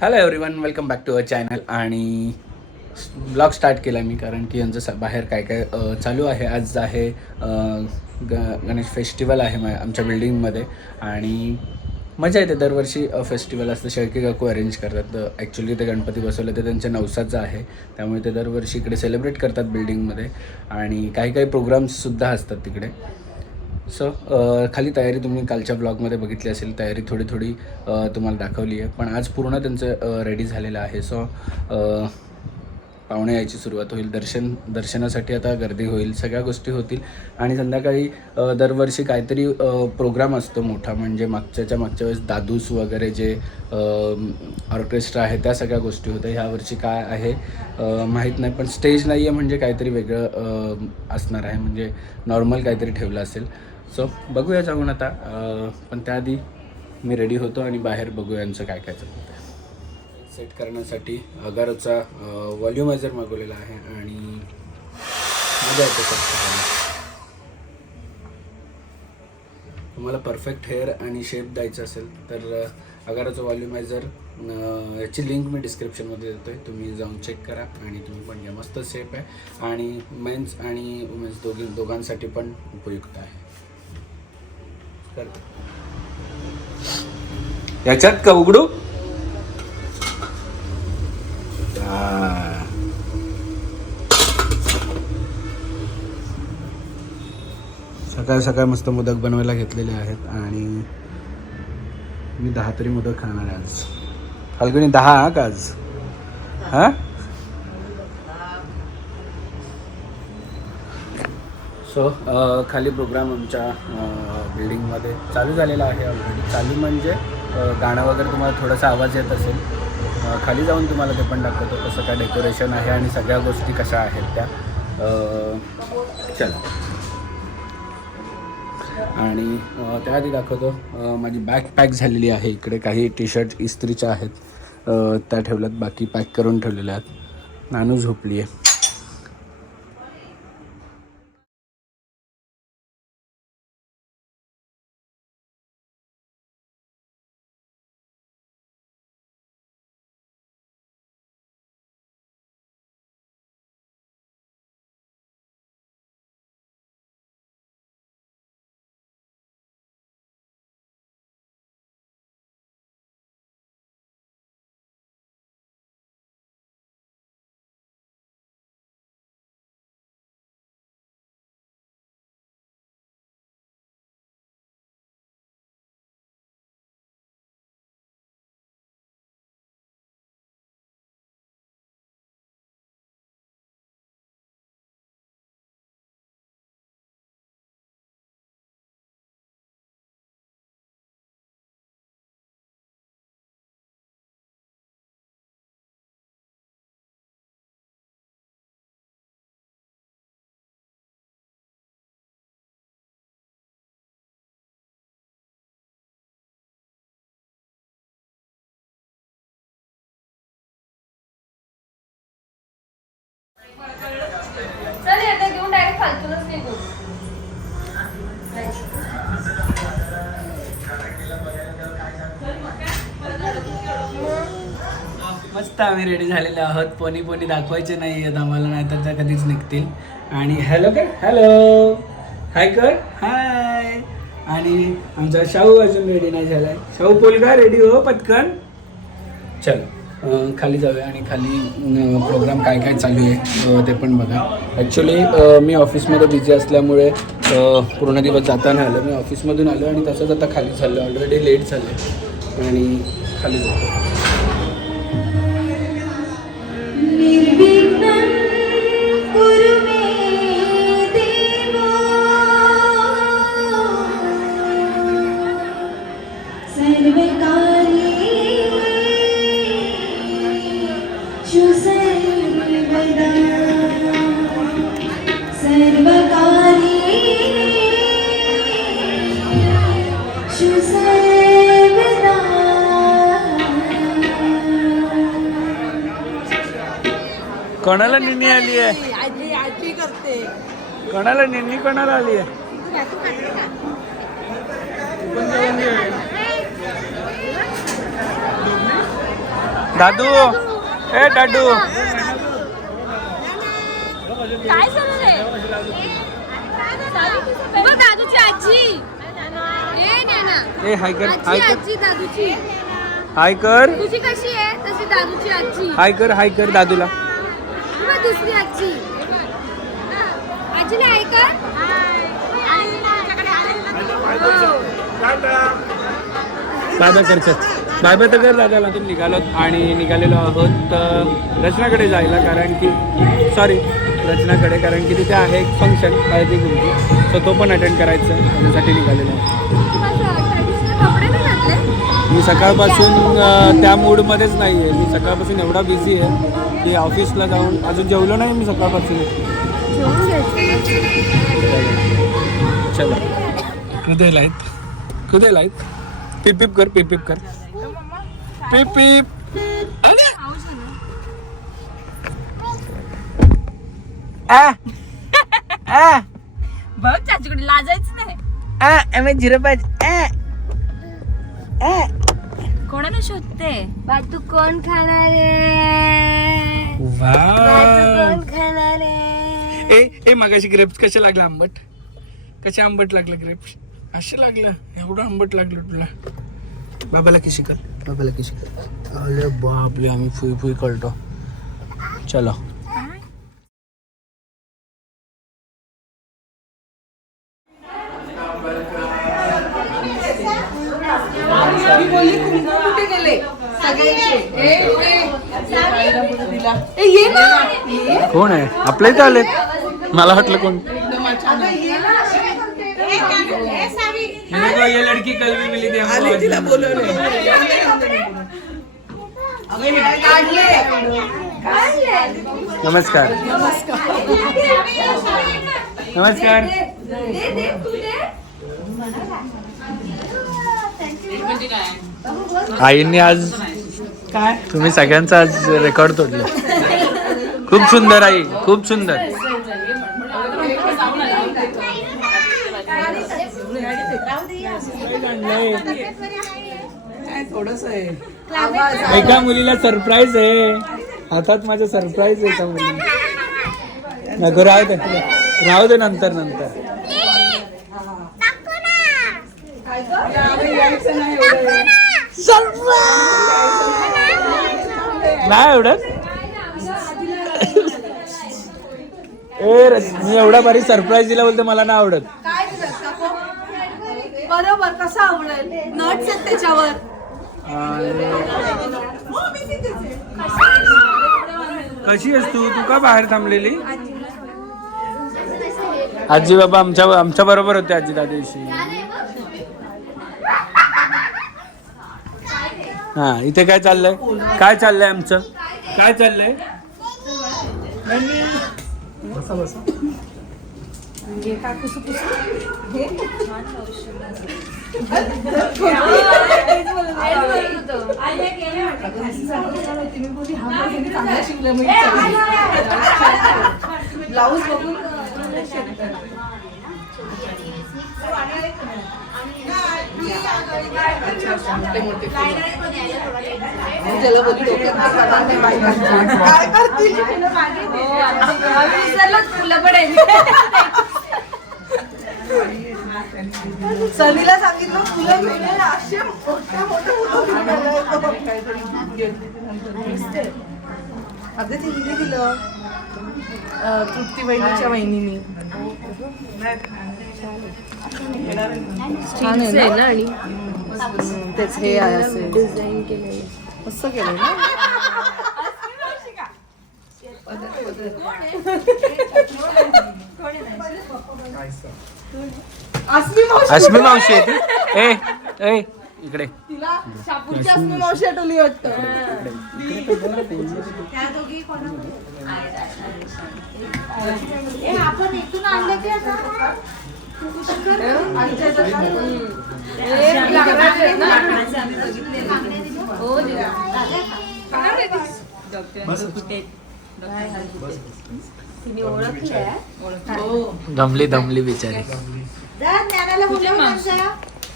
Hello everyone welcome back to our channel आणि blog start केला मी कारण की यांचं स- बाहेर काय काय चालू आहे. आज आहे ग गणेश फेस्टिवल आहे मा- आमच्या बिल्डिंगमध्ये आणि मजा येते दरवर्षी फेस्टिवल असतं. शेळके काकू अरेंज करतात. ॲक्च्युली ते गणपती बसवले ते त्यांच्या नवसाचं आहे. त्यामुळे ते दरवर्षी इकडे सेलिब्रेट करतात बिल्डिंगमध्ये आणि काही काही प्रोग्राम्ससुद्धा असतात तिकडे. सो खाली तयारी तुम्ही कालच्या ब्लॉगमध्ये बघितली असेल तयारी थोडी थोडी तुम्हाला दाखवली आहे. पण आज पूर्ण त्यांचं रेडी झालेलं आहे. सो पाहुणे यायची सुरुवात होईल. दर्शन दर्शनासाठी आता गर्दी होईल सगळ्या गोष्टी होतील. आणि संध्याकाळी दरवर्षी काहीतरी प्रोग्राम असतो मोठा. म्हणजे मागच्याच्या मागच्या वेळेस दादूस वगैरे जे ऑर्केस्ट्रा आहे त्या सगळ्या गोष्टी होत्या. ह्या वर्षी काय आहे माहीत नाही. पण स्टेज नाही आहे म्हणजे काहीतरी वेगळं असणार आहे. म्हणजे नॉर्मल काहीतरी ठेवलं असेल. सो बघूया जाऊन आता. पण त्याआधी मी रेडी होतो आणि बाहेर बघूया यांचं काय काय चालतं सेट करण्यासाठी अगारोचा व्हॉल्युमायझर मागवलेला आहे आणि मजा येते तुम्हाला परफेक्ट हेअर आणि शेप द्यायचं असेल तर अगाराचं वॉल्युमायझर व्हॉल्युमायझर याची लिंक मी डिस्क्रिप्शनमध्ये देतो आहे तुम्ही जाऊन चेक करा आणि तुम्ही पण घ्या. मस्त शेप आहे आणि मेन्स आणि वुमेन्स दोघी दोघांसाठी पण उपयुक्त आहे. करते. याच्यात का उघडू? सकाळ सकाळ मस्त मोदक बनवायला घेतलेले आहेत आणि मी दहा तरी मोदक खाणार आहे आज. फाल्गुनी दहा का आज? हां? सो खाली प्रोग्राम आमच्या बिल्डिंगमध्ये चालू झालेला आहे ऑलरेडी चालू म्हणजे गाणं वगैरे तुम्हाला थोडासा आवाज येत असेल. खाली जाऊन तुम्हाला ते पण दाखवतो कसं काय डेकोरेशन आहे आणि सगळ्या गोष्टी कशा आहेत त्या. चला. आणि त्याआधी दाखवतो माझी बॅग पॅक झालेली आहे. इकडे काही टी शर्ट इस्त्रीच्या आहेत. त्या ठेवल्यात बाकी पॅक करून ठेवलेल्या आहेत. नानू झोपली आहे ऐकूनच नाही मस्त आम्ही रेडी झालेले आहोत. पोनी पोनी दाखवायचे नाही आहेत आम्हाला नाही तर त्या कधीच निघतील. आणि हॅलो कर हॅलो हाय कर हाय आणि आमचा शाहू अजून रेडी नाही झालाय. शाहू पोलगा रेडी हो पटकन. चल. खाली जाऊया आणि खाली प्रोग्राम काय काय चालू आहे ते पण बघा. ॲक्च्युली मी ऑफिसमध्ये बिझी असल्यामुळे पूर्ण दिवस जाता नाही आलं. मी ऑफिसमधून आलो आणि तसंच आता खाली झालं ऑलरेडी लेट झालं आणि खाली जातो कोणाला निन्नी आली आहे. आजी आजी करते. कोणाला निन्नी कोणाला आली आहे. दादू ए दादू. काय झालं रे? बघ, दादूची आजी. ए नैना. ए हाय कर हाय आजी कर. आजी दादूची. हाय कर. तुझी कशी आहे? तशी दादूची आजी. हाय कर हाय कर दादूला. मग दुसरी आजी? आजीला आहे का? बाय बाय करतात बाय बाय तर कर दादाला तुम्ही निघालो आणि निघालेलो आहोत रचनाकडे जायला कारण की सॉरी रचनाकडे कारण की तिथे आहे एक फंक्शन पाहिजे कुंकू सो तो पण अटेंड करायचा आहे त्यासाठी निघालेलो आहे मी सकाळपासून त्या मूडमध्येच नाही आहे मी सकाळपासून एवढा बिझी आहे. की ऑफिसला जाऊन अजून जेवलो नाही मी सकाळपासून चलो कुठे लाईत कुठे लाईत पिप पिप कर पिप पिप कर पिप पिप अरे! आ! आ! बघ चाचीकडे लाजायचं नाही आ! आम्ही झिरो पाच कोणाला शोधते. तू कोण खाणार आहे! कोण खाणार आहे? ए ए मागाशी ग्रेप्स कसे लागले आंबट? कसे आंबट लागले ग्रेप्स असे लागलं. एवढं आंबट लागलं तुला. बाबाला किशी कर बाबाला किशी कर अरे बापले आम्ही फुई फुई कळतो चलो कुठे गेले सगळ्यांचे ए, ए. ए, ये ना ये. कोण आहे? आपल्या इथं आले मला वाटलं कोण? ये लड़की मिली आले तिला बोलवले नमस्कार. नमस्कार. आईंनी आज काय? तुम्ही सगळ्यांचं आज रेकॉर्ड तोडलं. खूप सुंदर आई खूप सुंदर. काय थोडस आहे आवाज एका मुलीला सरप्राईज आहे. हातात माझ्या सरप्राईज आहे एका मुलीला. नको राहू दे राहू दे नंतर नंतर. यायचं नाही एवढं. नाही एवढं? ए मी एवढा भारी सरप्राईज दिला बोलते मला नाही आवडत? बरोबर कसं आवडेल? नट्स आहेत त्याच्यावर. कशी आहेस तू? तू का बाहेर थांबलेली? आजी. बाबा आमच्या आमच्या बरोबर होते आजी त्या दिवशी हा इथे काय चाललंय? काय चाललंय आमचं? काय चाललंय? ब्लाऊज बघून त्याला बोलली डोक्यात बाई. काय करतील? सनीला सांगितलं फुलं असे मोठे मोठे. अगं ते हिने दिलं. तृप्ती बहिणीच्या बहिणीने छान आहे ना? आणि तेच हे आहे असे. डिझाईन केलेलं. मस्त केलं ना? अस्मी मावशी अश्मी मावशी आहे? ती ए ए इकडे. तिला शापूरची अस्मी मावशी. आठवली वाटतं. आपण इथून आणले की आता? दमली दमली बिचारी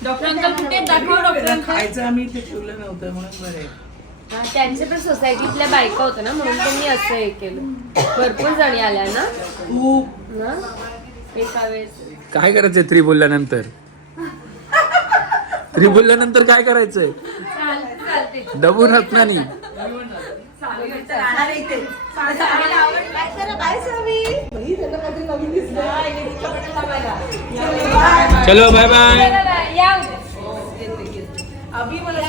डॉक्टर अंकल कुठे दाखव डॉक्टर खायचं आम्ही ठेवलं नव्हतं म्हणून बरं आहे. त्यांच्या पण सोसायटीतल्या बायका होत्या ना म्हणून त्यांनी असं हे केलं भरपूर जणी आल्या ना खूप ना एका वेळेस काय करायचंय त्री बोलल्यानंतर? थ्री बोलल्यानंतर काय करायचंय? दबून रत्नानी चलो बाय बाय या अभि मला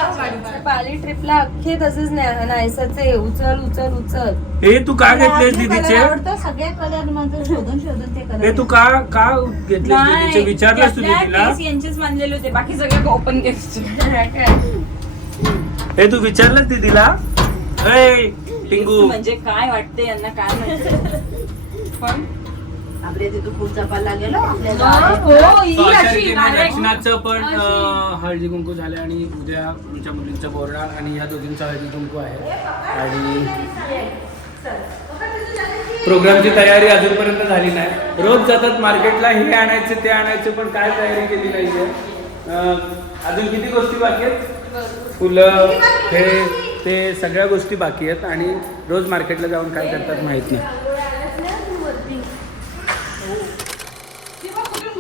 पाली ट्रिपला अख्खे तसेच नायसाचे उचल उचल उचल. हे तू का घेतलेस दीदीचे? आवडतं सगळ्या कलर माझं शोधून शोधून ते कलर. हे तू का का घेतलेस दीदीचे? विचारलंस तू दीदीला? यांचेच मानलेले होते बाकी सगळे ओपन केस हे तू विचारलंस दीदीला? ए टिंगू म्हणजे काय वाटते यांना काय माहिती? पण आपल्या तिथं खूप जपायला गेलो आपल्याला हो ही अशी पण हळदी कुंकू झाले आणि उद्या आमच्या मुलींचं बोरणार आणि ह्या दोघींचं हळदी कुंकू आहे. आणि प्रोग्रामची तयारी अजूनपर्यंत झाली नाही. रोज जातात मार्केटला हे आणायचे ते आणायचे पण काय तयारी केली नाहीये. अजून किती गोष्टी बाकी आहेत? फुलं हे ते सगळ्या गोष्टी बाकी आहेत आणि रोज मार्केटला जाऊन काय करतात माहीत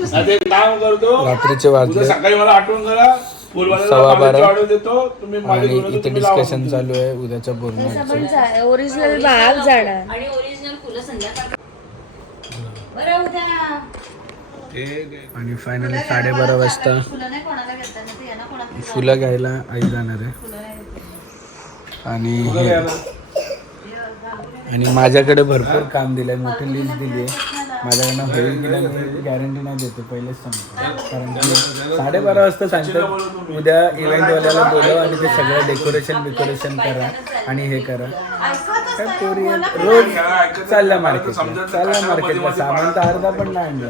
काम करतो. रात्रीचे उद्या वाजले सकाळी मला आठवण करा. सव्वा बारा. देतो. तुम्ही आणि इथे डिस्कशन. चालू आहे. उद्याच्या बोलण्याचं ओरिजिनल भाग जाणार. आणि ओरिजिनल फुलं संध्याकाळ बरं उद्या आणि फायनली साडेबारा वाजता फुलं नाही कोणाला घेता नाही तर यांना कोणाला फुलं घ्यायला आई जाणार आहे. आणि हे- आणि माझ्याकडे भरपूर काम दिलंय मोठी लिस्ट दिली आहे माझ्याकडनं होईल की नाही मी गॅरंटी नाही देते पहिलेच सांगतो. कारण की साडेबारा वाजता सांगतात उद्या इव्हेंटवाल्याला बोलव आणि ते सगळं डेकोरेशन बिकोरेशन करा आणि हे करा. काय पोरी. रोज चालला मार्केटला चालला मार्केटला सामान तर अर्धा पण नाही आणलं.